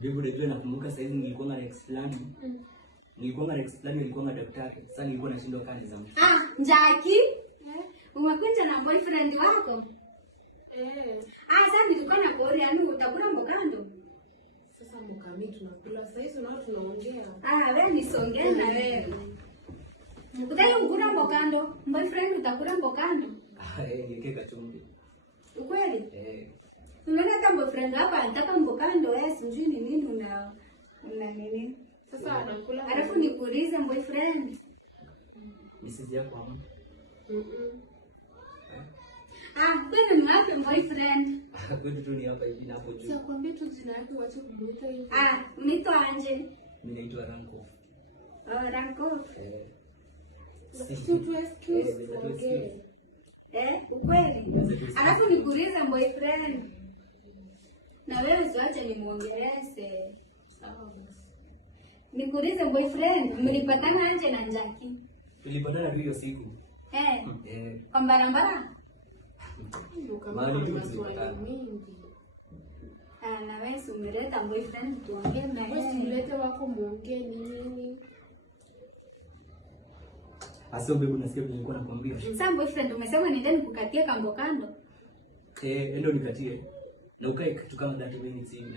Vipi unajua nakumbuka sasa hivi nilikuwa na Rex fulani. Nilikuwa na Rex fulani nilikuwa na daktari. Sasa nilikuwa nashindwa kazi za mtu. Njaki? Umekuja na boyfriend wako? Sasa nilikuwa na kuori utakula mbokando. Sasa mkami tunakula sasa hizo nao tunaongea. Wewe nisongee na wewe. Utaki kukula mbokando? Boyfriend utakula mbokando? Nikeka chumvi. Ukweli? Unaona hata boyfriend hapa anataka mbokando sijui ni nini una nini? Sasa anakula. Alafu nikuulize boyfriend. Mrs. yako hapo. Wewe ni wapi boyfriend? Kwetu tu ni hapa hivi na hapo juu. Sasa kwambie tu jina yake waache kumuita hivi. Unaitwa Anje? Mimi naitwa Ranko. Ranko. Tu excuse. Ukweli? Alafu nikuulize boyfriend. Na wewe usiache nimuongeleze. Sawa basi. Nikuulize boyfriend, mlipatana Anje na Njaki? Tulipatana tu hiyo siku. Kwa barabara? Mahali tu tulipatana. Na wewe umeleta boyfriend tuongee na yeye. Wewe simlete wako muongee nini? Asio bebu nasikia nilikuwa nakwambia. Sasa boyfriend umesema niende nikukatie kando kando. Endo nikatie. Na ukae kitu kama 30 minutes hivi.